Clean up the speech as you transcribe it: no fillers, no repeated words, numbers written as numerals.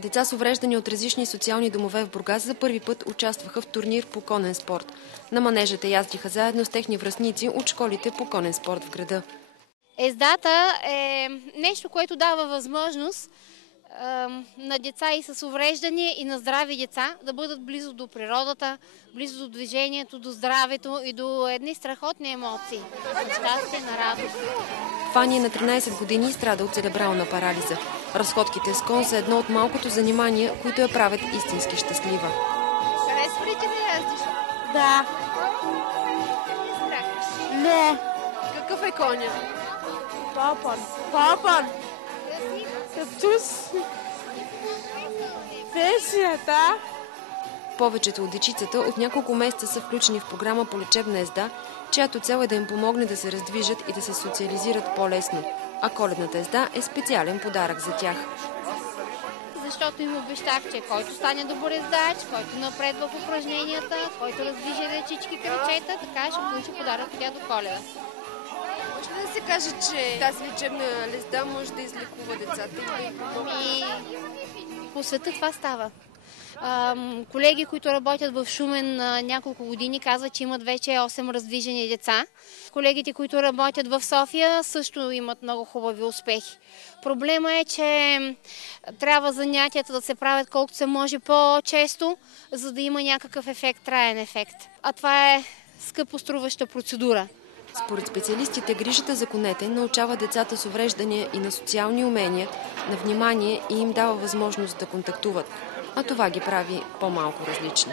Деца с увреждания от различни социални домове в Бургас за първи път участваха в турнир по конен спорт. На манежата яздиха заедно с техни връстници от школите по конен спорт в града. Ездата е нещо, което дава възможност на деца и с увреждания и на здрави деца да бъдат близо до природата, близо до движението, до здравето и до едни страхотни емоции. На щастие, на радост. Фани е на 13 години и страда от церебрална парализа. Разходките с кон са едно от малкото занимания, които я правят истински щастлива. Харесва ли ти да яздиш? Да. Не. Какъв е коня? Попън. Каптус. Песията. Повечето от дечицата от няколко месеца са включени в програма по лечебна езда, чиято цел е да им помогне да се раздвижат и да се социализират по-лесно. А коледната езда е специален подарък за тях. Защото им обещах, че който стане добър ездач, който напредва в упражненията, който раздвижи ръчички, крачета, така ще получи подарък от тя до Коледа. Може ли да се каже, че тази лечебна езда може да излекува децата? По света това става. Колеги, които работят в Шумен няколко години, казват, че имат вече 8 раздвижени деца. Колегите, които работят в София, също имат много хубави успехи. Проблема е, че трябва занятията да се правят колкото се може по-често, за да има някакъв ефект, траен ефект. А това е скъпоструваща процедура. Според специалистите, грижата за конете научава децата с увреждания и на социални умения, на внимание и им дава възможност да контактуват, а това ги прави по-малко различни.